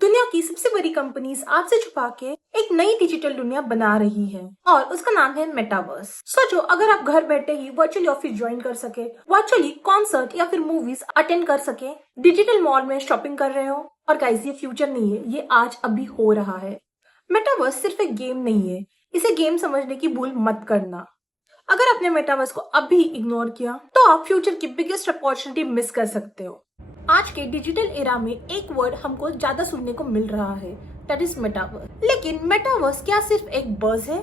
दुनिया की सबसे बड़ी कंपनीज आपसे छुपा के एक नई डिजिटल दुनिया बना रही है और उसका नाम है मेटावर्स। सोचो, अगर आप घर बैठे ही वर्चुअली ऑफिस ज्वाइन कर सके, वर्चुअली कॉन्सर्ट या फिर मूवीज अटेंड कर सके, डिजिटल मॉल में शॉपिंग कर रहे हो। और गाइस, ये फ्यूचर नहीं है, ये आज अभी हो रहा है। मेटावर्स सिर्फ एक गेम नहीं है, इसे गेम समझने की भूल मत करना। अगर आपने मेटावर्स को अभी इग्नोर किया तो आप फ्यूचर की बिगेस्ट अपॉर्चुनिटी मिस कर सकते हो। आज के डिजिटल एरा में एक वर्ड हमको ज्यादा सुनने को मिल रहा है, दैट इज मेटावर्स। लेकिन मेटावर्स क्या सिर्फ एक बज़ है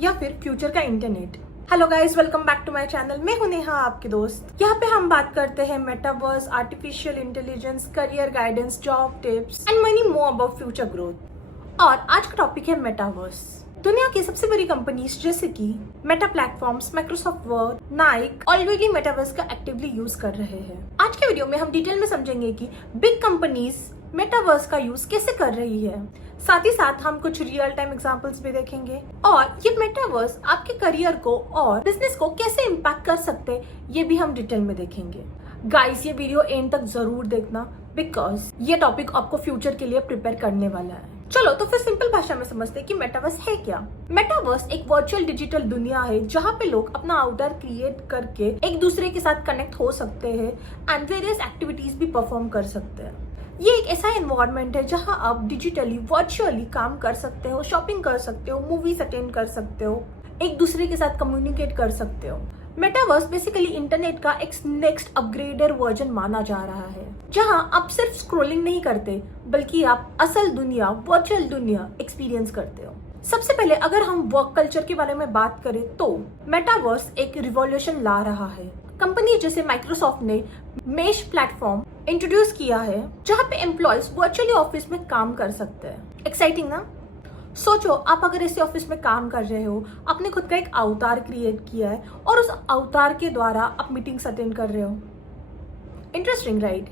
या फिर फ्यूचर का internet? Hello guys, welcome back to my channel. मैं हूं नेहा, आपकी दोस्त। यहाँ पे हम बात करते हैं metaverse, artificial intelligence, career guidance, job tips and money more about future growth. और आज का टॉपिक है मेटावर्स। दुनिया की सबसे बड़ी कंपनीज जैसे कि Meta platforms, Microsoft word, Naik already metaverse का एक्टिवली यूज कर रहे हैं। आज के वीडियो में हम डिटेल में समझेंगे कि बिग कंपनीज मेटावर्स का यूज कैसे कर रही है। साथ ही साथ हम कुछ रियल टाइम एग्जांपल्स भी देखेंगे और ये मेटावर्स आपके करियर को और बिजनेस को कैसे इम्पैक्ट कर सकते हैं, ये भी हम डिटेल में देखेंगे। गाइस, ये वीडियो एंड तक जरूर देखना बिकॉज ये टॉपिक आपको फ्यूचर के लिए प्रिपेयर करने वाला है। चलो तो फिर सिंपल भाषा में समझते हैं कि मेटावर्स है क्या। मेटावर्स एक वर्चुअल डिजिटल दुनिया है जहाँ पे लोग अपना अवतार क्रिएट करके एक दूसरे के साथ कनेक्ट हो सकते हैं एंड वेरियस एक्टिविटीज भी परफॉर्म कर सकते हैं। ये एक ऐसा एनवायरनमेंट है जहाँ आप डिजिटली वर्चुअली काम कर सकते हो, शॉपिंग कर सकते हो, मूवीज अटेंड कर सकते हो, एक दूसरे के साथ कम्युनिकेट कर सकते हो। मेटावर्स बेसिकली इंटरनेट का एक नेक्स्ट अपग्रेडेड वर्जन माना जा रहा है, जहां आप सिर्फ स्क्रॉलिंग नहीं करते बल्कि आप असल दुनिया, वर्चुअल दुनिया एक्सपीरियंस करते हो। सबसे पहले अगर हम वर्क कल्चर के बारे में बात करें तो मेटावर्स एक रिवॉल्यूशन ला रहा है। कंपनी जैसे माइक्रोसॉफ्ट ने मेश प्लेटफॉर्म इंट्रोड्यूस किया है जहां पे एम्प्लॉयज वर्चुअली ऑफिस में काम कर सकते हैं। एक्साइटिंग ना? सोचो, आप अगर इस ऑफिस में काम कर रहे हो, आपने खुद का एक अवतार क्रिएट किया है और उस अवतार के द्वारा आप मीटिंग्स अटेंड कर रहे हो। Interesting, right?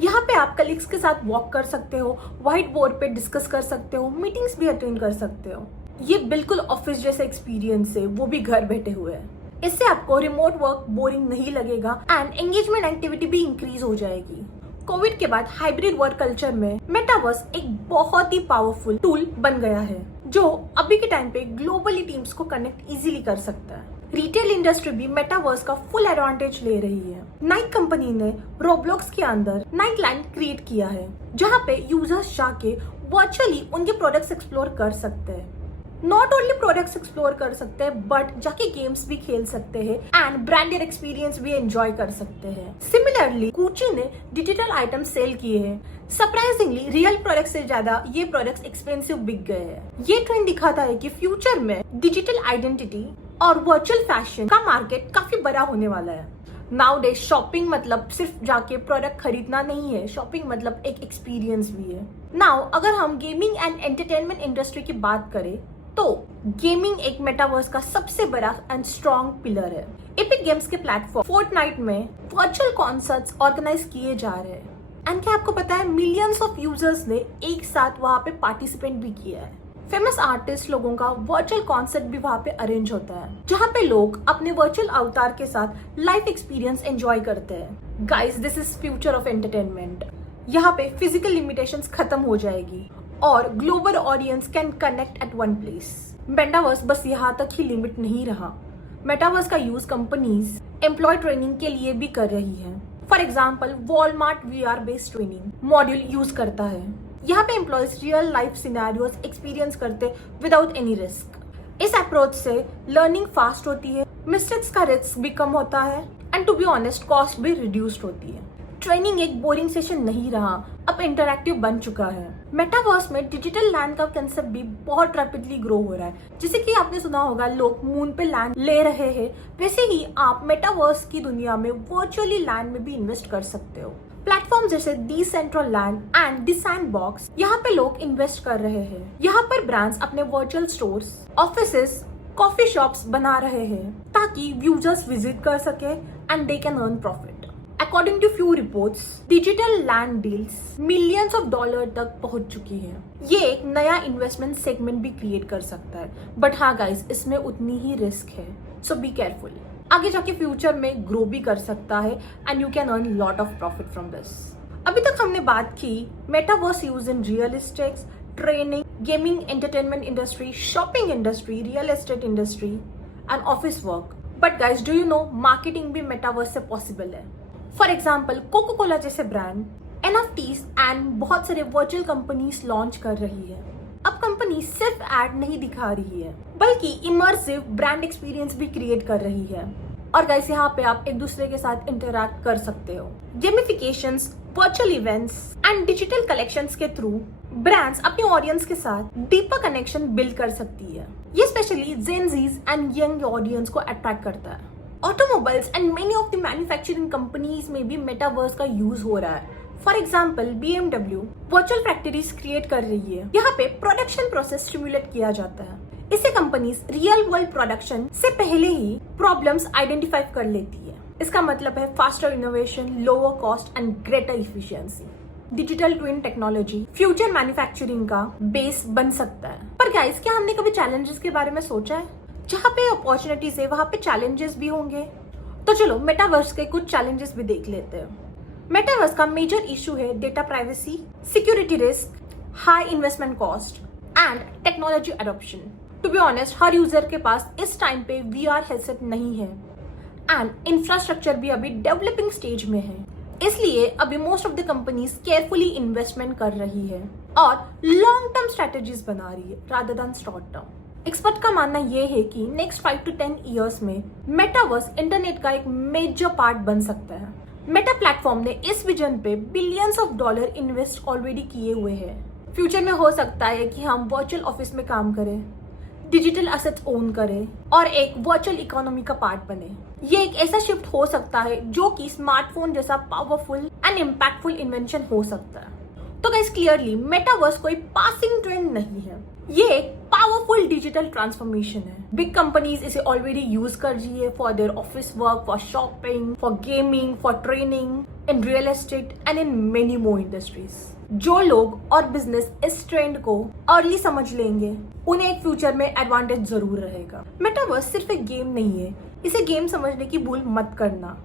यहाँ पे आप कलीग्स के साथ वॉक कर सकते हो, व्हाइट बोर्ड पे डिस्कस कर सकते हो, मीटिंग्स भी अटेंड कर सकते हो। ये बिल्कुल ऑफिस जैसा एक्सपीरियंस है, वो भी घर बैठे हुए। इससे आपको रिमोट वर्क बोरिंग नहीं लगेगा एंड एंगेजमेंट एक्टिविटी भी इंक्रीज हो जाएगी। कोविड के बाद हाइब्रिड वर्क कल्चर में मेटावर्स एक बहुत ही पावरफुल टूल बन गया है जो अभी के टाइम पे ग्लोबली टीम्स को कनेक्ट इजीली कर सकता है। रिटेल इंडस्ट्री भी मेटावर्स का फुल एडवांटेज ले रही है। नाइक कंपनी ने रोब्लॉक्स के अंदर नाइक लैंड क्रिएट किया है जहाँ पे यूजर्स जाके वर्चुअली उनके प्रोडक्ट्स एक्सप्लोर कर सकते हैं। नॉट ओनली प्रोडक्ट्स एक्सप्लोर कर सकते हैं बट जाके गेम्स भी खेल सकते हैं एंड ब्रांडेड एक्सपीरियंस भी एंजॉय कर सकते हैं। सिमिलरली गुची ने डिजिटल आइटम सेल किए हैं। सरप्राइजिंगली रियल प्रोडक्ट से ज्यादा ये प्रोडक्ट्स एक्सपेंसिव बिक गए हैं। ये ट्रेंड दिखाता है कि फ्यूचर में डिजिटल आइडेंटिटी और वर्चुअल फैशन का मार्केट काफी बड़ा होने वाला है। नाउ डे शॉपिंग मतलब सिर्फ जाके प्रोडक्ट खरीदना नहीं है, शॉपिंग मतलब एक एक्सपीरियंस भी है। नाउ अगर हम गेमिंग एंड एंटरटेनमेंट इंडस्ट्री की बात करें तो गेमिंग एक मेटावर्स का सबसे बड़ा एंड स्ट्रॉन्ग पिलर है। एपिक गेम्स के प्लेटफॉर्म फोर्टनाइट में वर्चुअल कॉन्सर्ट्स ऑर्गेनाइज किए जा रहे हैं एंड क्या आपको पता है, मिलियंस ऑफ यूजर्स ने एक साथ वहां पे पार्टिसिपेट भी किया है। फेमस आर्टिस्ट लोगों का वर्चुअल कॉन्सर्ट भी वहां पे अरेंज होता है जहां पे लोग अपने वर्चुअल अवतार के साथ लाइव एक्सपीरियंस एंजॉय करते हैं। Guys, this is future of entertainment. यहाँ पे फिजिकल लिमिटेशंस खत्म हो जाएगी और global audience can connect at one place. Metaverse बस यहाँ तक ही लिमिट नहीं रहा। मेटावर्स का यूज कंपनीज एम्प्लॉय ट्रेनिंग के लिए भी कर रही है। For example, Walmart VR based training module use करता है। यहाँ पे employees real life scenarios experience करते विदाउट एनी रिस्क। इस अप्रोच से लर्निंग फास्ट होती है, मिस्टेक्स का रिस्क भी कम होता है and to be honest cost भी रिड्यूस्ड होती है। ट्रेनिंग एक बोरिंग सेशन नहीं रहा, अब इंटरैक्टिव बन चुका है। मेटावर्स में डिजिटल लैंड का कंसेप्ट भी बहुत रैपिडली ग्रो हो रहा है। जैसे कि आपने सुना होगा लोग मून पे लैंड ले रहे हैं, वैसे ही आप मेटावर्स की दुनिया में वर्चुअली लैंड में भी इन्वेस्ट कर सकते हो। प्लेटफॉर्म जैसे Decentraland एंड दी सैंडबॉक्स, यहाँ पे लोग इन्वेस्ट कर रहे हैं। यहाँ पर ब्रांड्स अपने virtual stores, offices, coffee shops बना रहे हैं ताकि यूजर्स विजिट कर सके and they can earn profit. According to few reports, digital land deals millions of dollar तक पहुंच चुकी है। ये एक नया इन्वेस्टमेंट सेगमेंट भी क्रिएट कर सकता है बट हाँ गाइस, इसमें उतनी ही रिस्क है, सो बी केयरफुल। आगे जाके फ्यूचर में ग्रो भी कर सकता है and you can earn lot of profit from this. अभी तक हमने बात की metaverse use in real estate, training, gaming, entertainment industry, shopping industry, real estate industry and office work. But guys, do you know marketing भी metaverse से possible है। For example, cocoa Cola जैसे brand NFTs and बहुत सारे virtual companies launch कर रही है। अब कंपनी सिर्फ एड नहीं दिखा रही है, बल्कि इमर्सिव ब्रांड एक्सपीरियंस भी क्रिएट कर रही है। और गाइस, यहाँ पे आप एक दूसरे के साथ इंटरैक्ट कर सकते हो। Gamifications, virtual events and digital collections के थ्रू ब्रांड्स अपनी ऑडियंस के साथ डीपर कनेक्शन बिल्ड कर सकती है। ये specially Gen Zs and young audience को अट्रैक्ट करता है। Automobiles and many of the manufacturing companies में भी मेटावर्स का यूज हो रहा है। For example, BMW virtual factories create कर रही है। यहाँ पे प्रोडक्शन प्रोसेस स्टिमुलेट किया जाता है। इससे कंपनीज रियल वर्ल्ड प्रोडक्शन से पहले ही प्रॉब्लम्स आइडेंटिफाई कर लेती है। इसका मतलब है faster innovation, lower cost and greater efficiency. Digital twin technology future manufacturing का बेस बन सकता है। पर गाइस, क्या हमने कभी चैलेंजेस के बारे में सोचा है? जहाँ पे अपॉर्चुनिटीज है वहाँ पे चैलेंजेस भी होंगे। तो चलो मेटावर्स के कुछ चैलेंजेस भी देख लेते हैं। मेटावर्स का मेजर इशू है data privacy, security risk, high investment cost and technology adoption. To be honest, हर यूजर के पास इस टाइम पे VR हेडसेट नहीं है एंड इंफ्रास्ट्रक्चर भी अभी डेवलपिंग स्टेज में है। इसलिए अभी most of the companies carefully investment कर रही है और लॉन्ग टर्म स्ट्रेटेजीज बना रही है rather than short term. Expert का मानना यह है कि नेक्स्ट 5 to 10 ईयर्स में मेटावर्स इंटरनेट का एक मेजर पार्ट बन सकता है। मेटा प्लेटफॉर्म ने इस विजन पे billions of dollar invest already किए हुए हैं। फ्यूचर में हो सकता है कि हम वर्चुअल ऑफिस में काम करें, डिजिटल एसेट्स ओन करें और एक वर्चुअल इकोनॉमी का पार्ट बने। ये एक ऐसा शिफ्ट हो सकता है जो कि स्मार्टफोन जैसा पावरफुल एंड इम्पैक्टफुल इन्वेंशन हो सकता है। तो गाइस, क्लियरली मेटावर्स कोई पासिंग ट्रेंड नहीं है, ये एक पावरफुल डिजिटल ट्रांसफॉर्मेशन है। बिग कंपनीज इसे ऑलरेडी यूज कर रही है for their office work, for shopping, for gaming, for training, in real estate and in many more industries. जो लोग और बिजनेस इस ट्रेंड को अर्ली समझ लेंगे, उन्हें एक फ्यूचर में एडवांटेज जरूर रहेगा। मेटावर्स सिर्फ एक गेम नहीं है, इसे गेम समझने की भूल मत करना।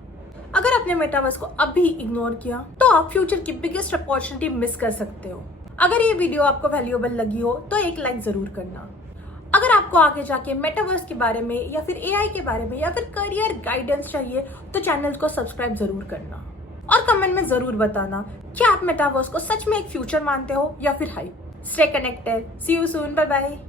अगर आपने मेटावर्स को अभी इग्नोर किया तो आप फ्यूचर की बिगेस्ट अपॉर्चुनिटी मिस कर सकते हो। अगर ये वीडियो आपको वैल्यूएबल लगी हो तो एक लाइक जरूर करना। अगर आपको आगे जाके मेटावर्स के बारे में या फिर AI के बारे में या फिर करियर गाइडेंस चाहिए तो चैनल को सब्सक्राइब जरूर करना और कमेंट में जरूर बताना क्या आप मेटावर्स को सच में एक फ्यूचर मानते हो या फिर hype. Stay connected, see you soon, bye bye.